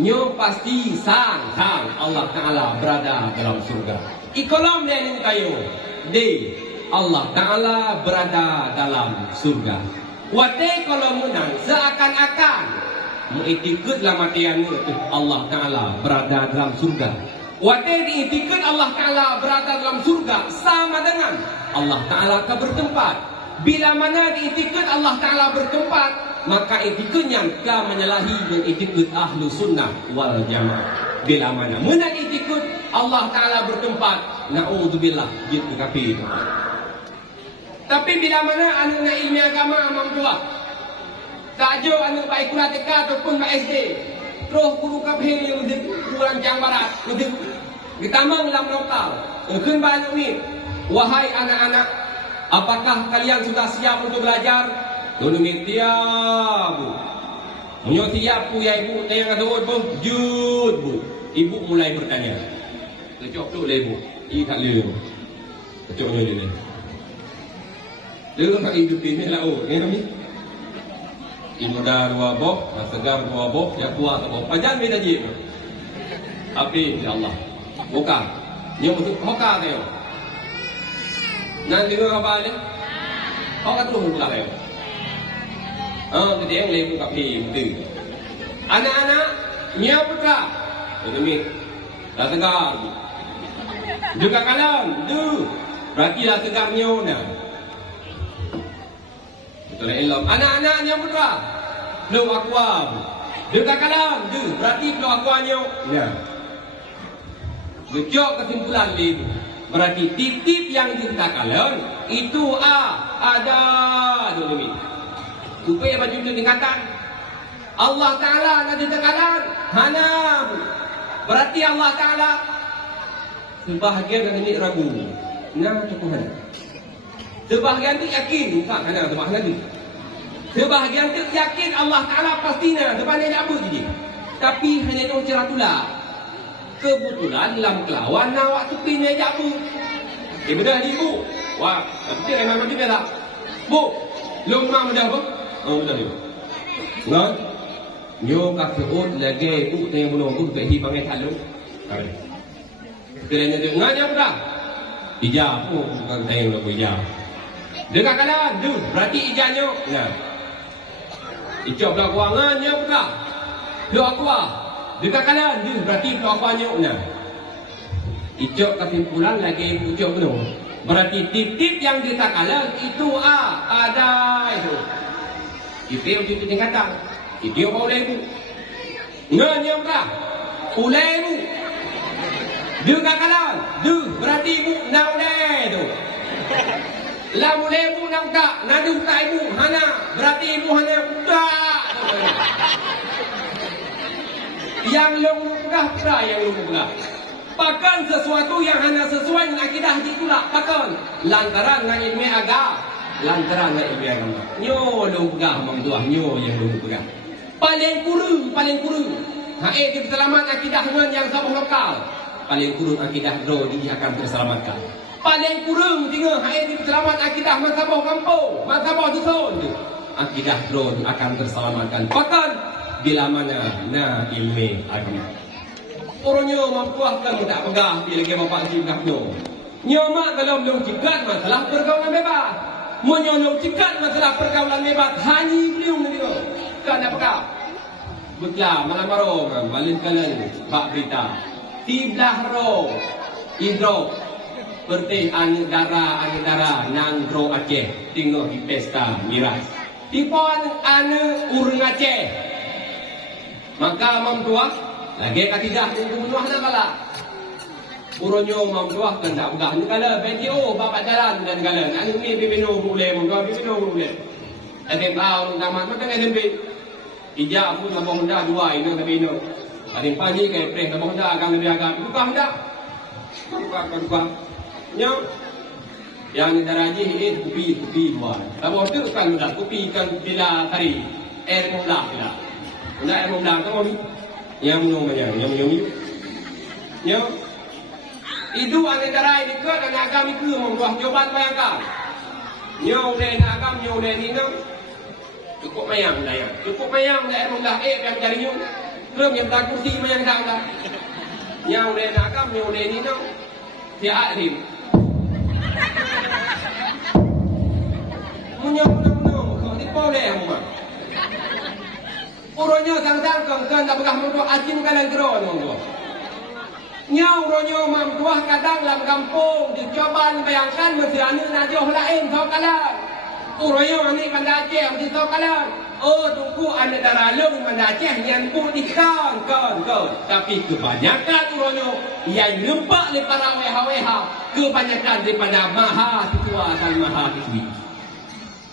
Nyo pasti sang Allah Ta'ala berada dalam surga. Ikolom dia yang tayo. D. Allah Ta'ala berada dalam surga. Wate kalau menang seakan-akan mengitikutlah matian Allah Ta'ala berada dalam surga. Wate diitikut Allah Ta'ala berada dalam surga sama dengan Allah Ta'ala akan bertempat. Bila mana diitikut Allah Ta'ala bertempat, maka itikutnya akan menyalahi dan itikut ahlu sunnah wal jamaah. Bila mana menang itikut Allah Ta'ala bertempat, na'udzubillah gitu kafir. Tapi bila mana anak nak ilmu agama amam tua, tak jauh anak baik kuliah TK ataupun baik SD, terus guru kaphen yang kurang jang barat, ditamang dalam lokal, kun banyak ni. Wahai anak-anak, apakah kalian sudah siap untuk belajar? Tolong tiap bu, munyo tiap bu ya ibu, tayang ada bu, jud bu. Ibu mulai bertanya, kecok tu le bu, ikat le, kecoknya le. Dia tak hidup ini lah, ni kami. Imuda dua bob, segar dua bob, yang tua tak bob. Ajar beda je. Api ya Allah. Bukan. Nyo betul hoka teo. Nan dengar apa ni? Hoka tu pula teo. Kita yang lebu kapi betul. Anak-anak, nyo putra. Demi. Dah segar. Juga kalam, tu. Berarti dah segar nyo dah. Anak-anaknya putra belum akuam. Dia tak kalam tu. Berarti belum akuannya. Ya. Gejok kesimpulan dia. Berarti titip yang ditetapkan itu ada tu demi. Supaya baju itu tingkatan. Allah Ta'ala nak ditetapkan hanam. Berarti Allah Ta'ala sebahagian ini ragu. Nah Tuhan. Sebahagian tu yakin bukan kerana sebahagian tu. Sebahagian tu yakin Allah Ta'ala pastinya depan dia apa je. Tapi hanya itu cerah tulah. Kebetulan dalam kelawan nak waktu pindah je apa. Bedah ni bu. Wah, tapi memang macam ni tak. Bu, long mak bedah bu. Bedah ni. Ngan. Nyo kafiut lagi bu tengah bunuh bu ke hi pangai talu. Kerana dia nganya bedah. Ijab bu bukan tengah lu ijab. Dengar kalah, tu berarti ijazahnya. Ya. Ijazah belah kuangannya bukan. Doa kuah. Dengar kalah, tu berarti doa kuahnya. Nah. Ijazah kesimpulan lagi ijazah penuh. Berarti titip yang kita kalah itu ada itu. Itu itu tingkatan. Itu apa boleh bu? Nganya bukan. Boleh bu. Dengar kalah, tu berarti bu nak boleh tu. Lamu lebu nak tak, nadu tak ibu, hana, berarti ibu hana tak. Yang lumrah kira yang lumrah. Bahkan sesuatu yang hana sesuai dengan akidah itulah. Bahkan lantaran dengan ilmu agama, lantaran dengan ilmu agama. Nyo lumrah membuah nyo yang lumrah. Paling kurung. Hae di selamat akidah yang sabah lokal. Paling kurung akidah do dia akan terselamatkan. Paling kurang tengok hai di selamat akidah mazhabah kampung, mazhabah dusun tu. Akidah drone akan terselamatkan. Bahkan bila mana ilmu agama. Orangnya mempuaskan tak pegah bila ke bapak cakap no. Nyomak kalau belum cegat masalah pergaulan bebas. Menyolong cegat masalah pergaulan bebas hanya belum dia. Kan tak pegah. Betul malam baru balik kalian bak berita. Tiblah ro hidro Pertih anegara nang gro Aceh tinggal di pesta miras. Tipon urang Aceh. Maka membuah lagi katidah membunuh nak kala. Uronyo membuah kan tak begah. Ni kala BTO bapak jalan dan kala. Anu ni bibino boleh membuah bibino boleh. Ada tahu nama macam SMP. Ijak pun nama Honda dua ini tapi no. Ada panji ke preh nama Honda agak lebih agak. Bukan Honda. Bukan. Yang negara haji ini kopi dua. Tapi waktu kan sudah kopi kan bila hari air belah lah. Nak air belah tu yang menyonya, yang menyonya. Yo. Itu antara ini ke dan agam itu membuat jawaban bayangkan. Yo le agam yo le ni no. Cukup mayang dah ya. Cukup mayang dah air belah yang cari yo. Belum yang tak kursi mayang dah. Yang le agam yo le ni no. Dia alim. Munyong kau ni boleh mah. Uronyo sang-sang kan tak pegah mengko acin kalang gero nonggo. Nyau ronyo mam tuah kadang dalam kampung dicobaan bayangkan mesti anu najoh lain tau kalang. Uronyo ni Banda Aceh mesti tau kalang. Oh tunggu anda darah lung Banda Aceh yang pun ikan kan. Tapi kebanyakan uronyo yang lempak le para weha-weha kebanyakan daripada maha tua dan maha tinggi.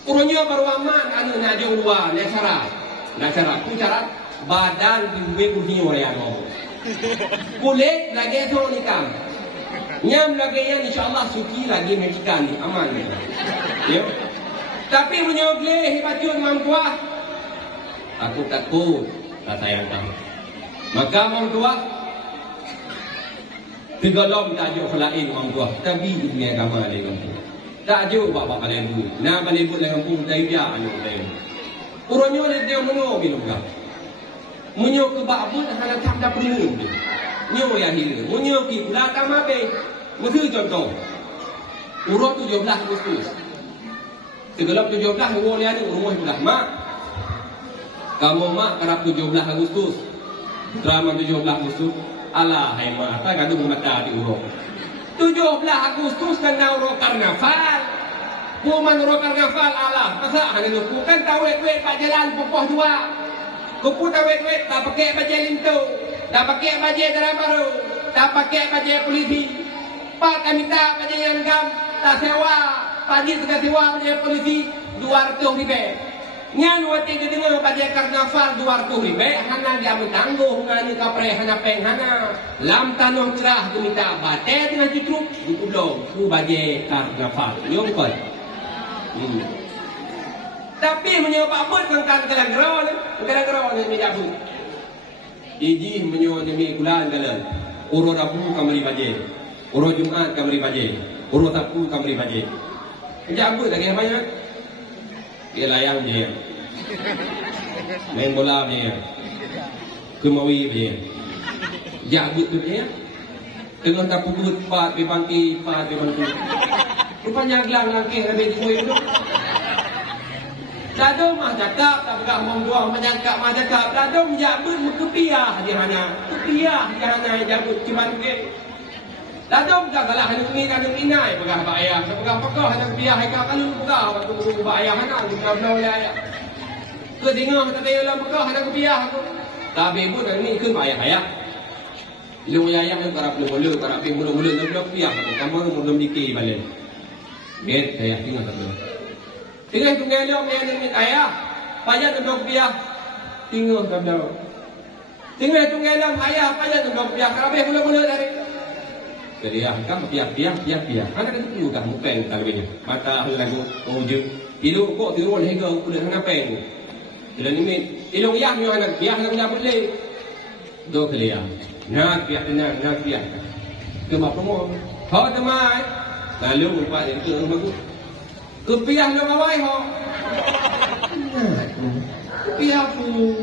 Uronyo baru aman anu najoh luar le syarat. Nah syarat tu syarat badan diubah bunyi orang kulit lagi tu ni kan nyam lagi yang insyaAllah suci lagi mencikan ni aman ni ya. Tapi menyogle hebatun mampuah aku takut tak sayang tahu maka mampuah tegolom tajuk lain mampuah tapi dunia agama lain mampuah tajuk bapak kalian dulu nak balik buat dalam kampung tak dia anu lain uronyo dia menyo minum gak menyo ke babut hana tak ada perlu nyo ya hilir menyo ki pula tak mabe mesti contoh urut 17 Agustus segelap 17 urut dia ni rumah sudah mak kamu mak kerap 17 Agustus drama 17 Agustus alah hai mak tak kadung mata di urut 17 Agustus kena urut karnaval Puman rokan ngafal Allah, masa hanya nuku kan tawet-wet pak jalan popoh dua. Kupu tawet-wet tak pakai baju lintu, tak pakai baju dramaru, tak pakai baju polisi. Pak kami tak baju yang gam, tak sewa, pagi sudah sewa baju polisi 200 ribu. Nyan wati kedengar baju karnaval 200 ribu, hana dia tangguh ngani kapre hana peng hana. Lam tanah cerah minta bate dengan cucuk, diulung ku baju karnaval. Nyong kon. Tapi menyewa pun kan kalang gerau ni jabu. Iji menyewa demi bulan dalam. Uro Rabu kamari baje. Uro Jumat kamari baje. Uro Sabtu kamari baje. Jabu lagi banyak. Dia layang je. Main bola je. Kemawi je. Jabu tu dia. Tengah tak pukul 4 pagi 4 pagi. Rupanya gelang langkih habis duit tu. Ladung mah cakap tak pegang mong dua menyangka mah cakap ladung jabut kepiah dia hanya. Kepiah dia hanya jabut cuma ke. Ladung tak salah hanya ni kandung inai pegang pak ayah. Pegang pekah hanya kepiah hanya kalau pegang waktu pak ayah hanya bukan belau ayah. Ke tengok tak ada dalam pekah hanya kepiah aku. Tapi pun ni ke pak ayah. Lu ayah yang kerap mulu kerap mulu lu kepiah kamu belum dikir balik. Biar saya tinggal satu. Tinggal tunggal dia yang minta ayah. Payah untuk biar tinggal satu. Tinggal tunggal dia ayah payah untuk biar. Kerana mula-mula dari. Jadi kamu biar. Anak itu juga kamu pen kalbenya. Mata lagu ujung. Tidur kok tidur lagi kau kulit hana pen. Jadi ni ilung yang ni anak biar nak jabat le. Do kelia. Nak biar. Kemap semua. Hau teman. Lalu lupa dia ke rumah tu. Kepiah lu awai ho. Kepiah tu.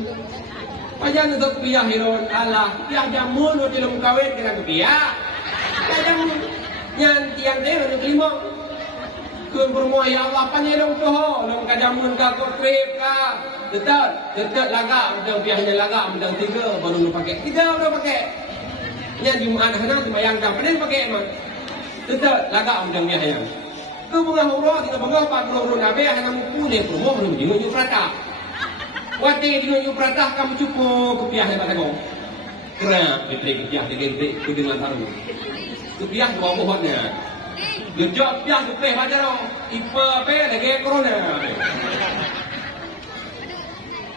Pajan tu kepiah hiron Allah. Kepiah jamun lu dalam kawin dengan kepiah. Kepiah jamun. Yang tiang dia lu kelima. Ke rumah ya Allah panelong tu ho. Lu kajamun ka ko trip ka. Tetap lagak macam kepiahnya lagak macam 3 baru lu pakai. 3 baru pakai. Nya Jumaat hana sembahyang ka. Panen pakai emang. Tetap lagak macam biasa. Ke bunga huruf kita bunga 40 nabe hanya mukule promo belum dinunjuk prata. Wate dinunjuk prata kamu cukup kepiah hebat aku. Kerap betrik kepiah digente ku dengan taru. Kepiah dua buahnya. Jujur kepiah kepiah baca lo. Ipa pe lagi corona.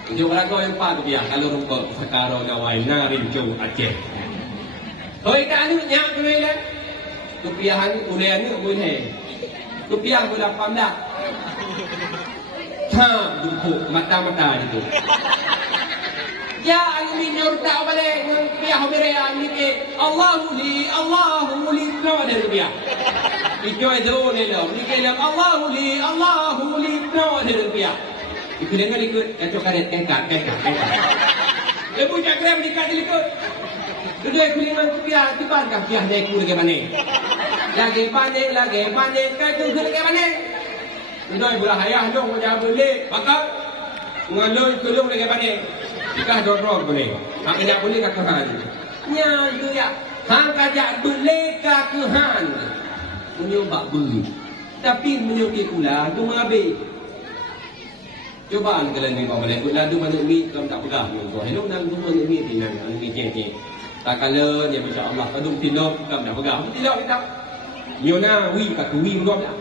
Jujur aku yang pak kepiah kalau rumput sekarang nawai narin jauh Aceh. Hoi tak anu nyak tu ni. Kepiahan ulian ni boleh. Kepiah boleh pandang. Ha, dukuk mata-mata itu. Ya alimi nyurta balik biar berea ni ke Allahu li no ada biar. Itu itu ni lo ni ke Allahu li no ada biar. Itu dengar ikut kacau karet kekat. Ibu cakap dekat ikut. Duduk kulingan biar tiban kah biar naik lagi mana? Lagi panen kacau lagi mana? Duduk belah ayah dong macam boleh. Maka ngaloi kulung lagi mana? Jika dorong boleh, hang tidak boleh kakahan. Nya itu ya, hang kajak boleh kakahan. Menyobak beri, tapi menyokit pula tu mengabil. Coba kalau ni kau boleh, kalau tu mana mi kau tak pegang. Kau hello nang tu mana mi tinang, mi cek. Tak kala dia macam Allah kadung tinok kau tak pegang. Tidak kita. Nyona wi kat wi ngom dah.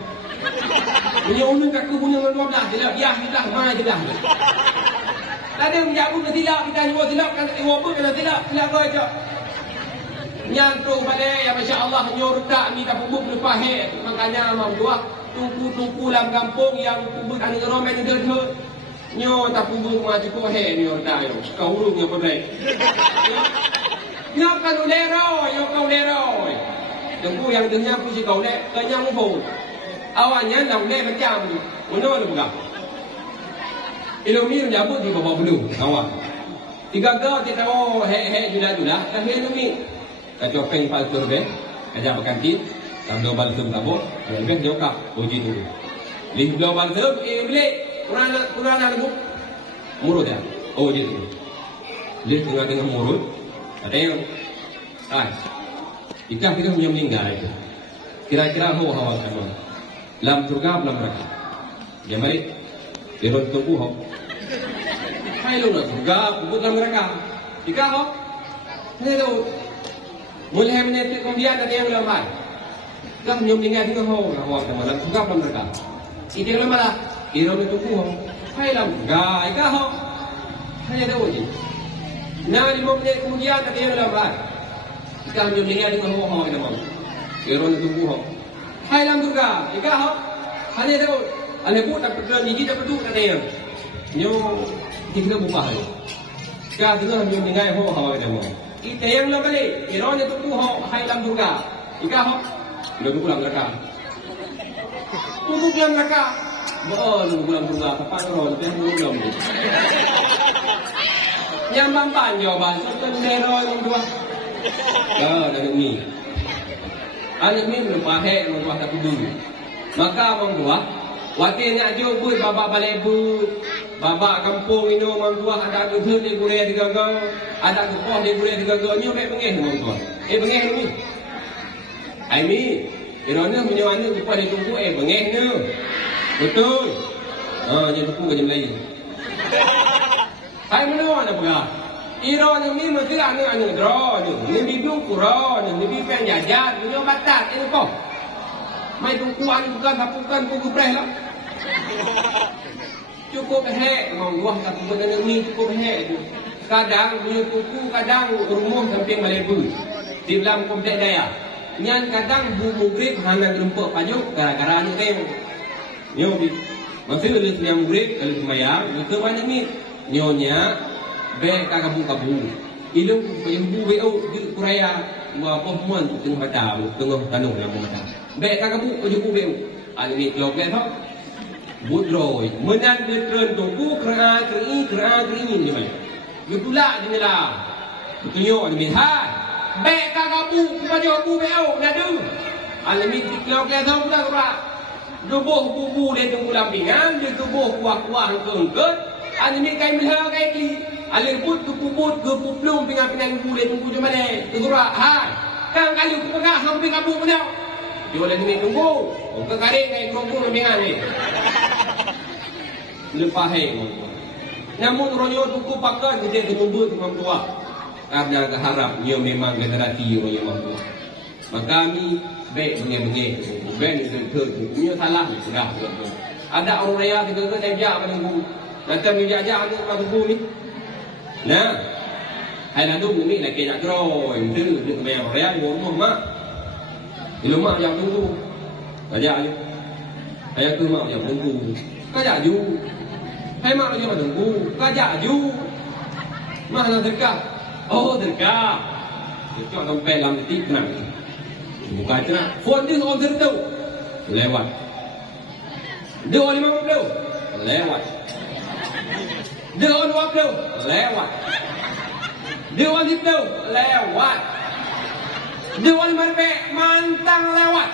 Menyonu kat ku punya ngom dah. Jelah biah kita mai jelah. Ada menjabut ke tidak kita nyuruh silap kan walaupun kalau tidak kau aja nyantu pada ya masya Allah nyuruh tak ni tak pubuk lepas makanya mam dua tungku dalam kampung yang pubuk anu romen itu nyo tak pubuk maju ko nyuruh tak yo kau urung yo pedai yo kau lero tungku yang dengar puji kau le kenyang pun awalnya nak le macam uno lu bukan Ilumi menjabut di bawah bulu, kawan. Tiga kau kita tahu judah. Tapi ilumi, kacau peng paltur be, kacau berkantin, sambil balsum tabur, lebih jauh uji dulu. Lih belau balsum, beli kurang lagu, murut ya, uji dulu. Lih tengah dengan murut, ada yang, ikan kita punya meninggal itu. Kira-kira hawa kamu, lam surga belum mereka. Dia mari, dia bertumbuh. Hai lu nak juga bukan mereka. Jika kau, hello, boleh menetik kemudian ada yang lemah. Kau menyumbingnya di kau, kau teman juga belum mereka. Itu yang lemah, itu itu kau. Hai lam, gak, kau, hanya ada uji. Nah 5 menit kemudian ada yang lemah. Kau menyumbingnya di kau, teman. Itu itu kau. Hai lam juga, kau, hanya ada. Ane pun tak perlu ni tak perlu ada yang. Nyo kita buka hari. Sekarang dengar nyo dengar ho hawa kita mo. Kita yang lo balik, iron itu tu ho hai lam durga. Ika ho, lo pulang mereka. Pulang mereka. Bo lo pulang durga, apa ro dia pulang. Yang mampan jawaban, sepen dero yang dua. Dah ni. Anak ni belum pahe, belum tak peduli. Maka orang tua wakilnya jubut babak balik but, babak kampung ini orang tua ada gedut di gurih di gagal, ada gepoh di gurih di gagal. Nyo baik bengih orang tua. Bengih ni. Ai mi, irona punya mana gepoh di tunggu bengih ni. Betul. Dia tunggu ke Melayu. Hai mana ada pula? Irona ni mesti anu draw ni bidung kurang, ni bipen jajan, ni batat ini kok. Mai tungkuan bukan buku preh lah. Cukup hek, Allah tak benda ni cukup hek tu. Kadang punya kuku, kadang rumah sampai Malibu. Di dalam komplek daya. Nyan kadang buku grip hana gerempuk pajuk gara-gara ni teng. Nyo bi. Masih lulus yang grip kalau sembahyang, itu mana ni? Nyonya be kabu. Ilung yang bu di Korea, buat perempuan tengah baca, tengah tanung yang baca. Baik kakak bu, kujuku beu. Ani klok le tho. Budroi, menan betren tunggu kera keri ni mai. Yo pula ni lah. Betunyo ni ha. Baik kakak bu, kujuku beu ngadu. Ani klok le tho pula kera. Dubuh bubu dia tunggu lampingan, dia tubuh kuah-kuah keungket. Ani kai melha kai kli. Ali put kubut ke puplung pingan-pingan bu dia tunggu di mana? Tunggu ha. Kang kali ku pegah hang pingan bu mana? Jualan ni tunggu. Ke karing naik tunggu lebingan ni. Lepas namun ronyo tunggu pakai dia tunggu dengan tua. Karena harap dia memang generasi orang yang mampu. Maka kami baik bengih-bengih. Ben ke punya salah sudah. Ada orang raya kita ke dia menunggu. Nanti menjajah ni tunggu ni. Nah. Hai lalu ni nak kena grow. Itu dia memang raya ngomong mak. Ilmu mak yang tunggu. Kajak je. Ayah tu mak yang tunggu. Kajak ju. Hai mak lagi menunggu. Kajak ju. Mana dekat? Oh dekat. Dekat sampai dalam detik tenang. Buka tenang. Phone dia order tu. Lewat. Dia on 50. Lewat. Dia on 20. Lewat. Dia on 10. Lewat. Dia on 5 mantang lewat.